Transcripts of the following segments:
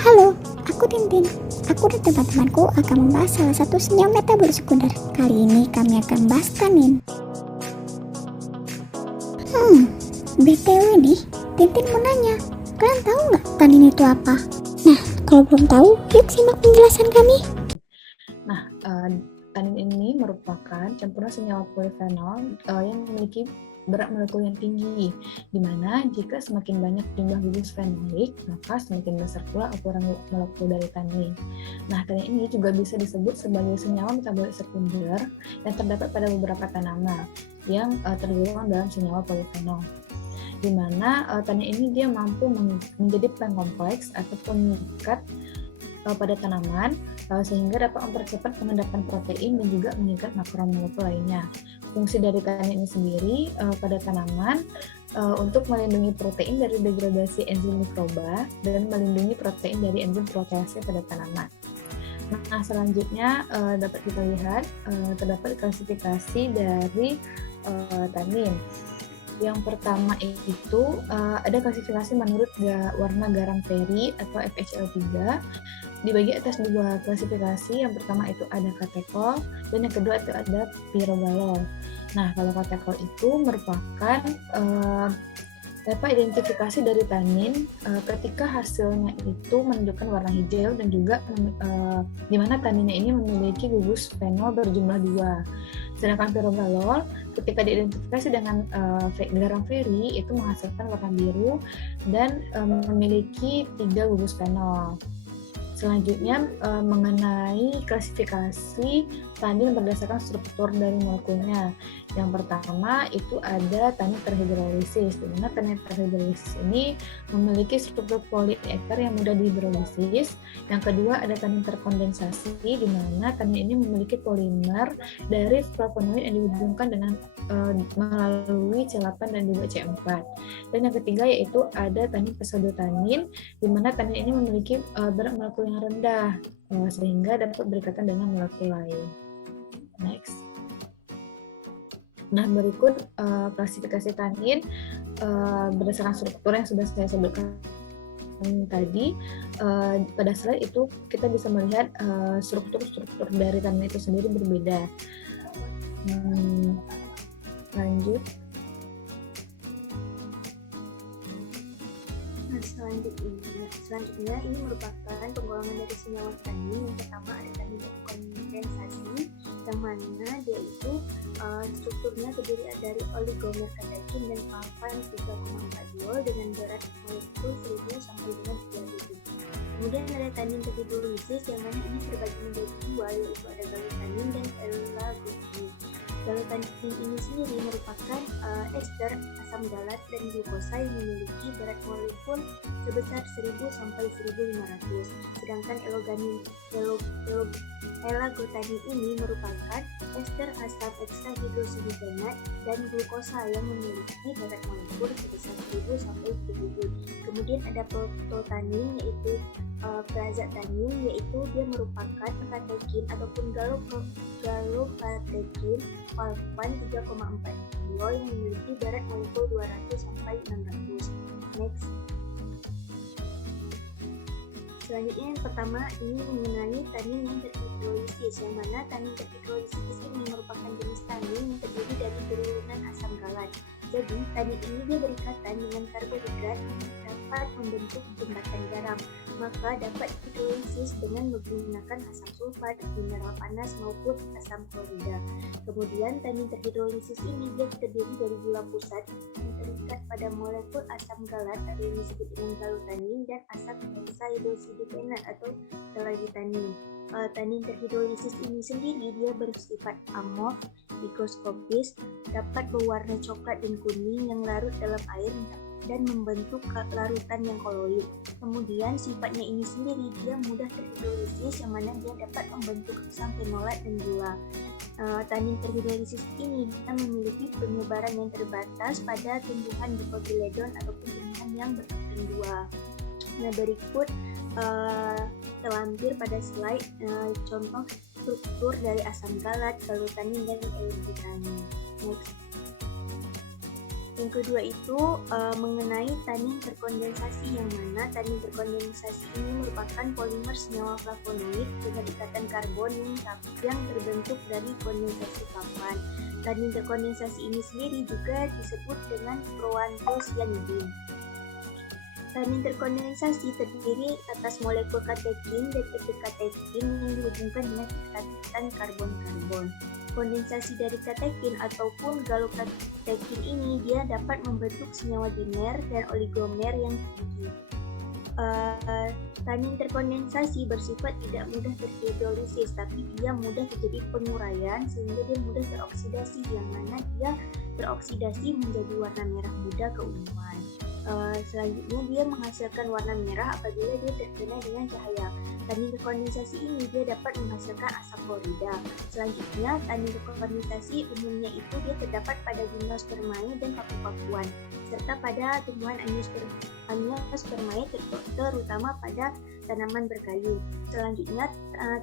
Halo, aku Tintin. Aku dan teman-temanku akan membahas salah satu senyawa metabolit sekunder. Kali ini kami akan bahas tanin. BTW nih, Tintin mau nanya, kalian tahu nggak tanin itu apa? Nah, kalau belum tahu, yuk simak penjelasan kami. Tanin ini merupakan campuran senyawa polifenol yang memiliki berat molekul yang tinggi, di mana jika semakin banyak jumlah gugus fenolik, maka semakin besar pula ukuran molekul dari tanin. Nah, tanin ini juga bisa disebut sebagai senyawa metabolit sekunder yang terdapat pada beberapa tanaman yang tergolong dalam senyawa polifenol, di mana tanin ini dia mampu menjadi pengkompleks ataupun mengikat pada tanaman sehingga dapat mempercepat pengendapan protein dan juga mengikat makromolekul lainnya. Fungsi dari tanin ini sendiri pada tanaman untuk melindungi protein dari degradasi enzim mikroba dan melindungi protein dari enzim protease pada tanaman. Nah, selanjutnya dapat kita lihat terdapat klasifikasi dari tanin. Yang pertama itu ada klasifikasi menurut warna garam Feri atau FHL3. Dibagi atas dua klasifikasi. Yang pertama itu ada katekol dan yang kedua itu ada pirogalol. Nah, kalau katekol itu merupakan identifikasi dari tanin ketika hasilnya itu menunjukkan warna hijau dan juga di mana taninnya ini memiliki gugus fenol berjumlah 2. Sedangkan pirogalol ketika diidentifikasi dengan garam Feri itu menghasilkan warna biru dan memiliki 3 gugus fenol. Selanjutnya mengenai klasifikasi tanin berdasarkan struktur dari molekulnya. Yang pertama itu ada tanin terhidrolisis, di mana tanin terhidrolisis ini memiliki struktur polieter yang mudah dihidrolisis. Yang kedua ada tanin terkondensasi, di mana tanin ini memiliki polimer dari flavonoid yang dihubungkan dengan melalui C8 dan juga C4. Dan yang ketiga yaitu ada tanin pseudotanin, di mana tanin ini memiliki berat molekul yang rendah sehingga dapat berikatan dengan molekul lain. Next. Nah, berikut klasifikasi tanin berdasarkan struktur yang sudah saya sebutkan tadi. Pada slide itu kita bisa melihat struktur-struktur dari tanin itu sendiri berbeda. Lanjut. Nah, selanjutnya ini merupakan penggolongan dari senyawa tanin. Yang pertama ada tanin kondensasi, yang mana dia itu strukturnya terdiri dari oligomer katakin dan alfa 3,4 diol dengan berat molekul 1000 sampai dengan 3000. Kemudian ada tanin terhidrolisis, yang mana ini terbagi menjadi 2, yaitu ada galutanin dan L-glutamine. Galutanin ini sendiri merupakan ester asam galat dan glukosa yang memiliki berat molekul sebesar 1000 sampai 1500. Sedangkan L-glutamin ini merupakan ester asam ekstrahidrosidigenat dan glukosa yang memiliki berat molekul sebesar 1000 sampai 3000. Kemudian ada prototanin yaitu prazatanin, yaitu dia merupakan katekin ataupun galokatekin alfan 3,4 diol yang memiliki berat molekul 200 sampai 600. Next. Selanjutnya yang pertama ini mengenai tanin yang terhidrolisis, yang mana tanin terhidrolisis ini merupakan jenis tanin yang terdiri dari turunan asam galat. Jadi tanin ini dia berikatan dengan karbohidrat yang dapat membentuk jembatan garam, maka dapat dihidrolisis dengan menggunakan asam sulfat, mineral panas maupun asam klorida. Kemudian tanin terhidrolisis ini dia terdiri dari gula pusat yang terikat pada molekul asam galat atau yang disebut dengan galutanin dan asam hexahidrosidigenat atau galagitanin. Tanin terhidrolisis ini sendiri dia bersifat amorf, higroskopis, dapat berwarna coklat dan kuning yang larut dalam air dan membentuk larutan yang koloid. Kemudian sifatnya ini sendiri dia mudah terhidrolisis, yang mana dia dapat membentuk asam fenolat dan gula. Tanin terhidrolisis ini dia memiliki penyebaran yang terbatas pada tumbuhan dikotiledon ataupun tumbuhan yang berkembang dua. Nah, berikut terlampir pada slide contoh struktur dari asam galat, galutanin, dan L-glutamin. Next. Yang kedua itu mengenai tanin terkondensasi, yang mana tanin terkondensasi ini merupakan polimer senyawa flavonoid dengan ikatan karbon yang terbentuk dari kondensasi papan. Tanin terkondensasi ini sendiri juga disebut dengan proantosianidin. Tanin terkondensasi terdiri atas molekul katekin dan epikatekin yang dihubungkan dengan ikatan karbon-karbon. Kondensasi dari katekin ataupun galokatekin ini dia dapat membentuk senyawa dimer dan oligomer yang tinggi. Tanin terkondensasi bersifat tidak mudah terhidrolisis, tapi dia mudah terjadi penguraian sehingga dia mudah teroksidasi, yang mana dia teroksidasi menjadi warna merah muda keunguan. Selanjutnya dia menghasilkan warna merah apabila dia terkena dengan cahaya. Tanin terkondensasi ini dia dapat menghasilkan asam klorida. Selanjutnya tanin terkondensasi umumnya itu dia terdapat pada gimnospermae dan paku-pakuan, serta pada tumbuhan angiospermae terutama pada tanaman berkayu. Selanjutnya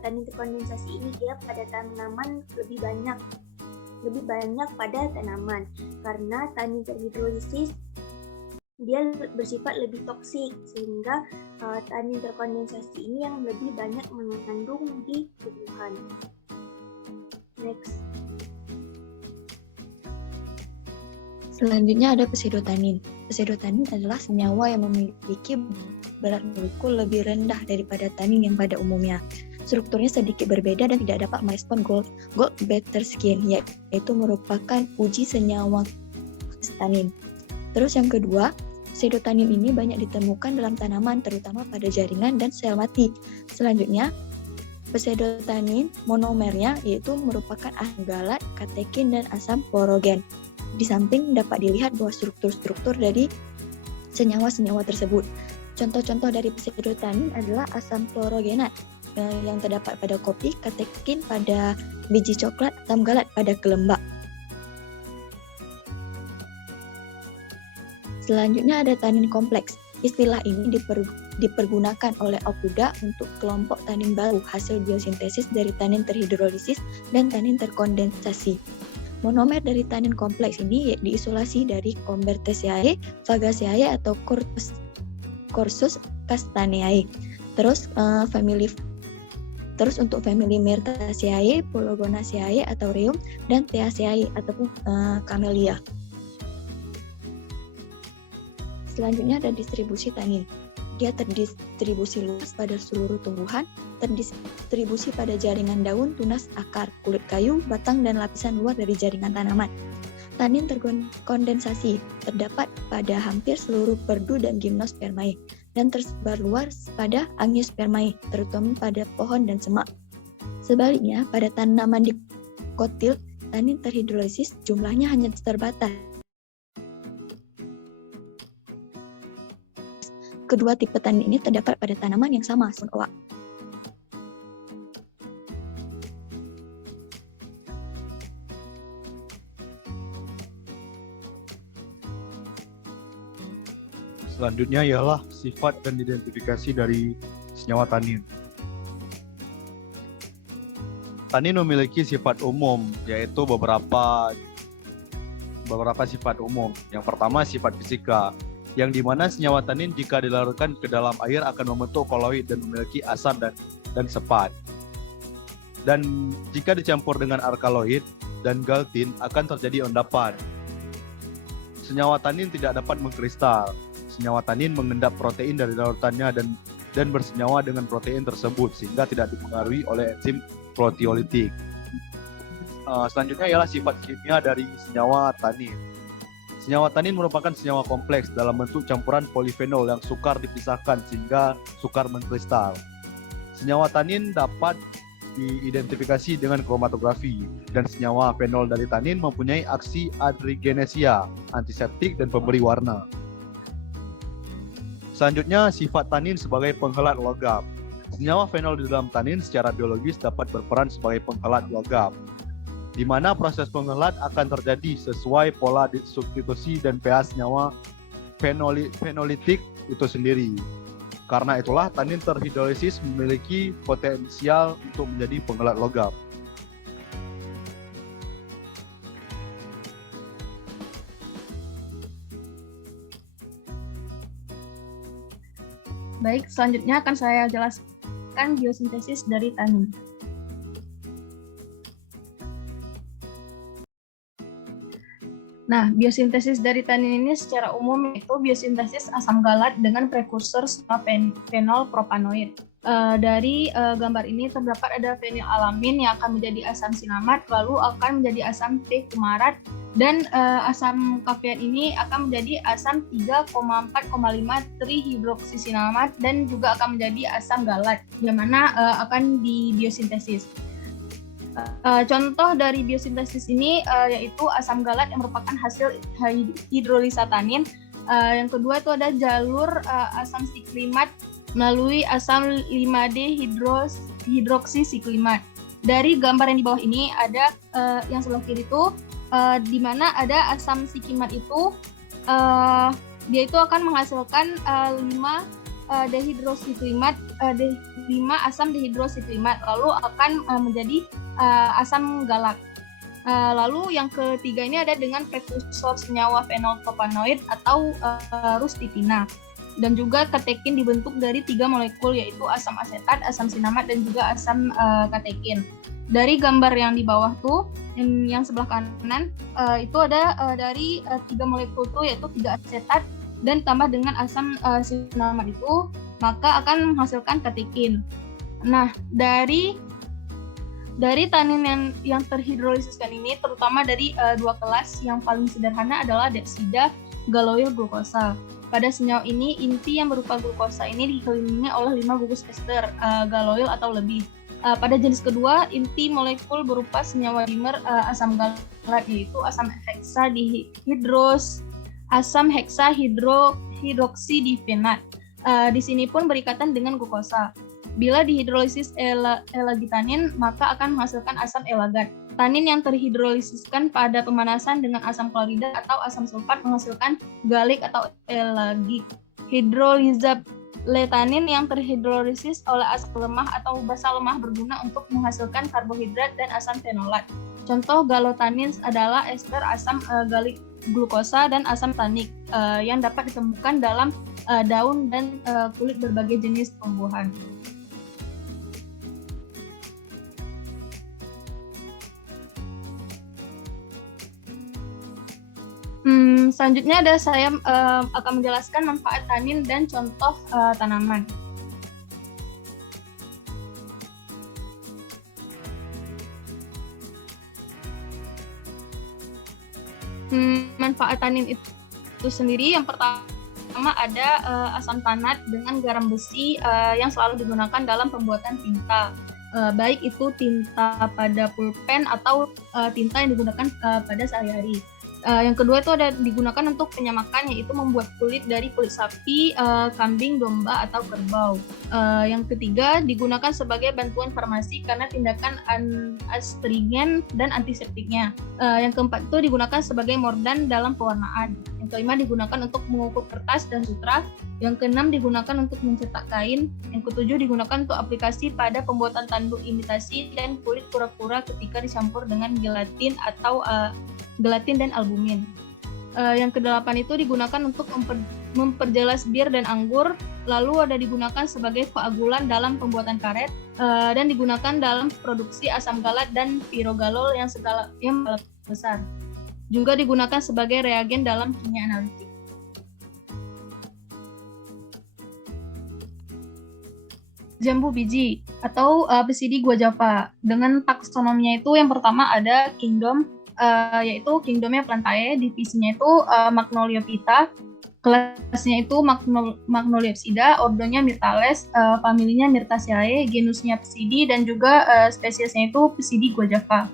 tanin terkondensasi ini dia pada tanaman lebih banyak pada tanaman karena tanin terhidrolisis dia bersifat lebih toksik, sehingga tanin terkondensasi ini yang lebih banyak mengandung di tumbuhan. Next. Selanjutnya ada pseudotanin. Pseudotanin adalah senyawa yang memiliki berat molekul lebih rendah daripada tanin yang pada umumnya. Strukturnya sedikit berbeda dan tidak dapat merespon Goldberg-Tanin, yaitu merupakan uji senyawa tanin. Terus yang kedua, pseudotanin ini banyak ditemukan dalam tanaman, terutama pada jaringan dan sel mati. Selanjutnya, pseudotanin monomernya yaitu merupakan asam galat, katekin, dan asam klorogen. Di samping dapat dilihat bahwa struktur-struktur dari senyawa-senyawa tersebut. Contoh-contoh dari pseudotanin adalah asam klorogenat yang terdapat pada kopi, katekin pada biji coklat, asam galat pada kelembak. Selanjutnya ada tanin kompleks. Istilah ini dipergunakan oleh Okuda untuk kelompok tanin baru hasil biosintesis dari tanin terhidrolisis dan tanin terkondensasi. Monomer dari tanin kompleks ini diisolasi dari Combertesiae, Fagaceae atau Cursus castaneae. Terus untuk famili Myrtaceae, Polygonaceae atau Rheum, dan Theaceae ataupun Camellia. Selanjutnya ada distribusi tanin. Dia terdistribusi luas pada seluruh tumbuhan, terdistribusi pada jaringan daun, tunas, akar, kulit kayu, batang, dan lapisan luar dari jaringan tanaman. Tanin terkondensasi terdapat pada hampir seluruh perdu dan gimnospermae, dan tersebar luas pada angiospermae, terutama pada pohon dan semak. Sebaliknya, pada tanaman dikotil, tanin terhidrolisis jumlahnya hanya terbatas. Kedua tipe tanin ini terdapat pada tanaman yang sama, oak. Selanjutnya ialah sifat dan identifikasi dari senyawa tanin. Tanin memiliki sifat umum, yaitu beberapa sifat umum. Yang pertama sifat fisika, yang dimana senyawa tanin jika dilarutkan ke dalam air akan membentuk koloid dan memiliki asam dan sepat. Dan jika dicampur dengan alkaloid dan galtin akan terjadi endapan. Senyawa tanin tidak dapat mengkristal. Senyawa tanin mengendap protein dari larutannya dan bersenyawa dengan protein tersebut sehingga tidak dipengaruhi oleh enzim proteolitik. Selanjutnya ialah sifat kimia dari senyawa tanin. Senyawa tanin merupakan senyawa kompleks dalam bentuk campuran polifenol yang sukar dipisahkan sehingga sukar mengkristal. Senyawa tanin dapat diidentifikasi dengan kromatografi, dan senyawa fenol dari tanin mempunyai aksi adrigenesia, antiseptik, dan pemberi warna. Selanjutnya, sifat tanin sebagai penghelat logam. Senyawa fenol di dalam tanin secara biologis dapat berperan sebagai penghelat logam, di mana proses penghelat akan terjadi sesuai pola substitusi dan pH senyawa fenolitik itu sendiri. Karena itulah tanin terhidrolisis memiliki potensial untuk menjadi penghelat logam. Baik, selanjutnya akan saya jelaskan biosintesis dari tanin. Nah, biosintesis dari tanin ini secara umum itu biosintesis asam galat dengan prekursor fenolpropanoid. Dari gambar ini terdapat ada fenilalamin yang akan menjadi asam sinamat, lalu akan menjadi asam T-fumarat, dan asam kafein ini akan menjadi asam 3,4,5 trihidroksisinamat dan juga akan menjadi asam galat, yang mana akan di biosintesis. Contoh dari biosintesis ini yaitu asam galat yang merupakan hasil hidrolisa tanin. Yang kedua itu ada jalur asam siklimat melalui asam 5D hidroksisiklimat. Dari gambar yang di bawah ini ada yang sebelah kiri itu di mana ada asam siklimat itu dia itu akan menghasilkan 5 asam dehidrosiklimat, lalu akan menjadi asam galak. Lalu yang ketiga ini ada dengan prekursor senyawa fenolpropanoid atau rusticina, dan juga katekin dibentuk dari 3 molekul yaitu asam asetat, asam sinamat, dan juga asam katekin. Dari gambar yang di bawah tuh yang sebelah kanan itu ada dari 3 molekul tuh yaitu 3 asetat dan tambah dengan asam sinamat itu maka akan menghasilkan katekin. Nah, dari tanin yang terhidrolisiskan ini terutama dari 2 kelas, yang paling sederhana adalah depsida galoil glukosa. Pada senyawa ini inti yang berupa glukosa ini dikelilingi oleh 5 gugus ester galoil atau lebih. Pada jenis kedua, inti molekul berupa senyawa dimer asam galat yaitu asam heksadihidros, asam heksahidroksidifenat. Di sini pun berikatan dengan glukosa. Bila dihidrolisis elagitanin, maka akan menghasilkan asam elagat. Tanin yang terhidrolisiskan pada pemanasan dengan asam klorida atau asam sulfat menghasilkan galik atau elagik. Hidrolizat letanin yang terhidrolisis oleh asam lemah atau basa lemah berguna untuk menghasilkan karbohidrat dan asam fenolat. Contoh galotanin adalah ester asam galik glukosa dan asam tanik yang dapat ditemukan dalam daun dan kulit berbagai jenis tumbuhan. Selanjutnya saya akan menjelaskan manfaat tanin dan contoh tanaman. Manfaat tanin itu sendiri yang pertama ada asam tanat dengan garam besi yang selalu digunakan dalam pembuatan tinta. Baik itu tinta pada pulpen atau tinta yang digunakan pada sehari-hari. Yang kedua itu ada digunakan untuk penyamakan, yaitu membuat kulit dari kulit sapi, kambing, domba, atau kerbau. Yang ketiga digunakan sebagai bantuan farmasi karena tindakan astringen dan antiseptiknya. Yang keempat itu digunakan sebagai mordan dalam pewarnaan. Yang kelima digunakan untuk mengukur kertas dan sutra. Yang keenam digunakan untuk mencetak kain. Yang ketujuh digunakan untuk aplikasi pada pembuatan tanduk imitasi dan kulit kura-kura ketika dicampur dengan gelatin atau gelatin dan albumin. Yang kedelapan itu digunakan untuk memperjelas bir dan anggur, lalu ada digunakan sebagai koagulan dalam pembuatan karet, dan digunakan dalam produksi asam galat dan pirogalol yang skala besar. Juga digunakan sebagai reagen dalam kimia analitik. Jambu biji atau Psidia guajava. Dengan taksonominya itu yang pertama ada kingdom, yaitu kingdomnya Plantae, divisinya itu Magnoliophyta, kelasnya itu Magnoliopsida, ordonya Myrtales, familinya Myrtaceae, genusnya Psidia, dan juga spesiesnya itu Psidia guajava.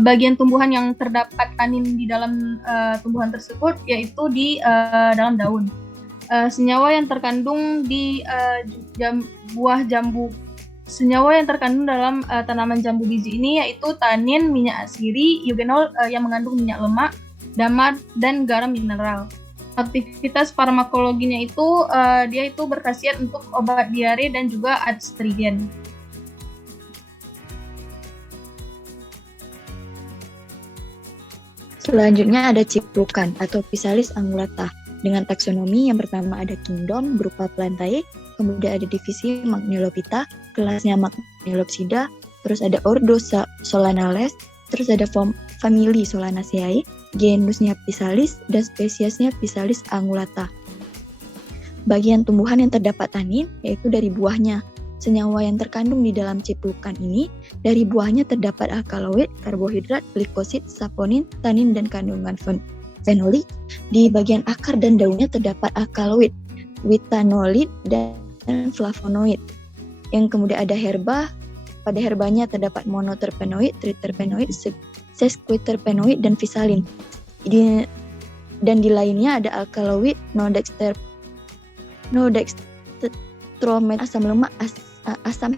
Bagian tumbuhan yang terdapat tanin di dalam tumbuhan tersebut yaitu di dalam daun. Senyawa yang terkandung di buah jambu. Senyawa yang terkandung dalam tanaman jambu biji ini yaitu tanin, minyak asiri, eugenol yang mengandung minyak lemak, damar, dan garam mineral. Aktivitas farmakologinya itu dia itu berkhasiat untuk obat diare dan juga astringen. Selanjutnya ada ciprukan atau Physalis angulata. Dengan taksonomi yang pertama ada kingdom berupa Plantae, kemudian ada divisi Magnelophyta, kelasnya Magnelopsida, terus ada ordo Solanales, terus ada famili Solanaceae, genusnya Physalis, dan spesiesnya Physalis angulata. Bagian tumbuhan yang terdapat tanin yaitu dari buahnya. Senyawa yang terkandung di dalam ciplukan ini dari buahnya terdapat alkaloid, karbohidrat, glikosid, saponin, tanin, dan kandungan fenolik. Di bagian akar dan daunnya terdapat alkaloid, witanolid, dan flavonoid. Yang kemudian ada herba. Pada herbanya terdapat monoterpenoid, triterpenoid, sesquiterpenoid, dan physalin. Dan di lainnya ada alkaloid, nodextromet, asam lemak, asam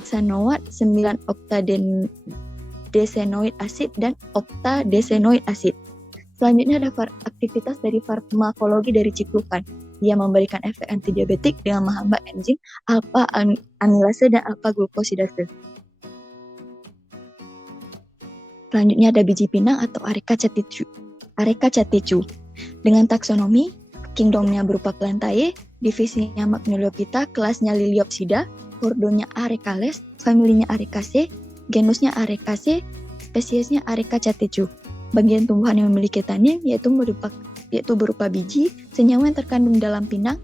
hexanoat, 9 octadesenoid acid, dan octadesenoid acid. Selanjutnya ada aktivitas dari farmakologi dari ciplukan. Ia memberikan efek antidiabetik dengan menghambat enzim alpha amilase dan alpha glukosidase. Selanjutnya ada biji pinang atau Areca catechu. Dengan taksonomi, kingdomnya berupa Plantae, divisinya Magnelophyta, kelasnya Liliopsida, ordonya Arecales, familinya Arecaceae, genusnya Arecaceae, spesiesnya Areca catechu. Bagian tumbuhan yang memiliki tanin yaitu berupa biji, senyawa yang terkandung dalam pinang,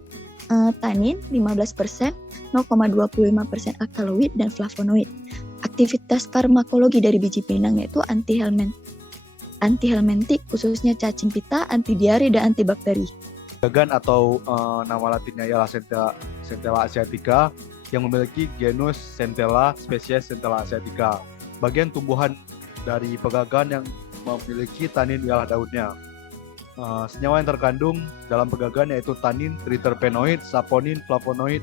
tanin 15%, 0,25% alkaloid, dan flavonoid. Aktivitas farmakologi dari biji pinang yaitu antihelmintik, khususnya cacing pita, antidiare, dan antibakteri. Pegagan atau nama latinnya ialah Centella asiatica yang memiliki genus Centella, spesies Centella asiatica. Bagian tumbuhan dari pegagan yang memiliki tanin ialah daunnya. Senyawa yang terkandung dalam pegagan yaitu tanin, triterpenoid, saponin, flavonoid,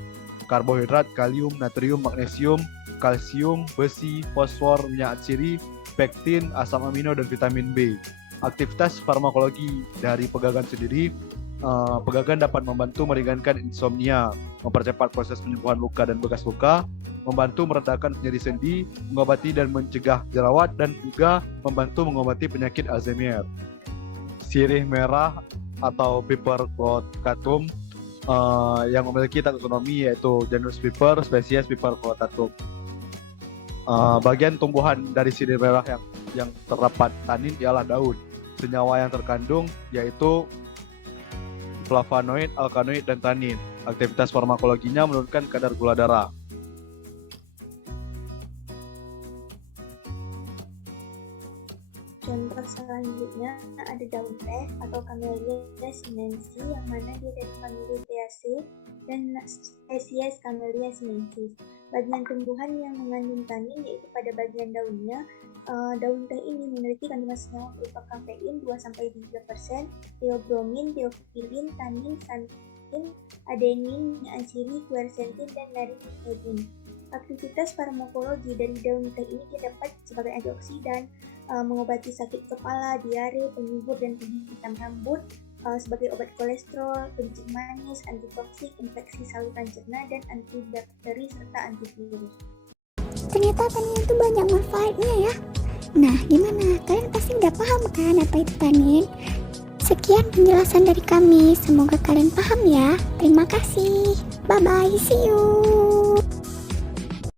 karbohidrat, kalium, natrium, magnesium, kalsium, besi, fosfor, minyak atsiri, pektin, asam amino, dan vitamin B. Aktivitas farmakologi dari pegagan sendiri, pegagan dapat membantu meringankan insomnia, mempercepat proses penyembuhan luka dan bekas luka, membantu meredakan nyeri sendi, mengobati dan mencegah jerawat, dan juga membantu mengobati penyakit Alzheimer. Sirih merah atau Piper caudatum yang memiliki taksonomi yaitu genus Piper, spesies Piper caudatum. Bagian tumbuhan dari sirih merah yang terdapat tanin ialah daun. Senyawa yang terkandung yaitu flavonoid, alkaloid, dan tanin. Aktivitas farmakologinya menurunkan kadar gula darah. Contoh selanjutnya ada daun teh atau Camellia sinensis yang mana dia dari famili Theaceae dan spesies Camellia sinensis. Bagian tumbuhan yang mengandung tanin yaitu pada bagian daunnya. Daun teh ini memiliki kandungan senyawa berupa kafein 2-3%, theobromin, theophylline, tanin, xanthin, adenin, atsiri, quercetin, dan naringetin. Aktivitas farmakologi dari daun teh ini dapat sebagai antioksidan, mengobati sakit kepala, diare, penyubur, dan tinggi hitam rambut, sebagai obat kolesterol, kencing manis, antitoksik, infeksi saluran cerna, dan antibakteri serta antivirus. Ternyata tanin itu banyak manfaatnya ya. Nah, gimana? Kalian pasti udah paham kan apa itu tanin? Sekian penjelasan dari kami. Semoga kalian paham ya. Terima kasih. Bye-bye. See you.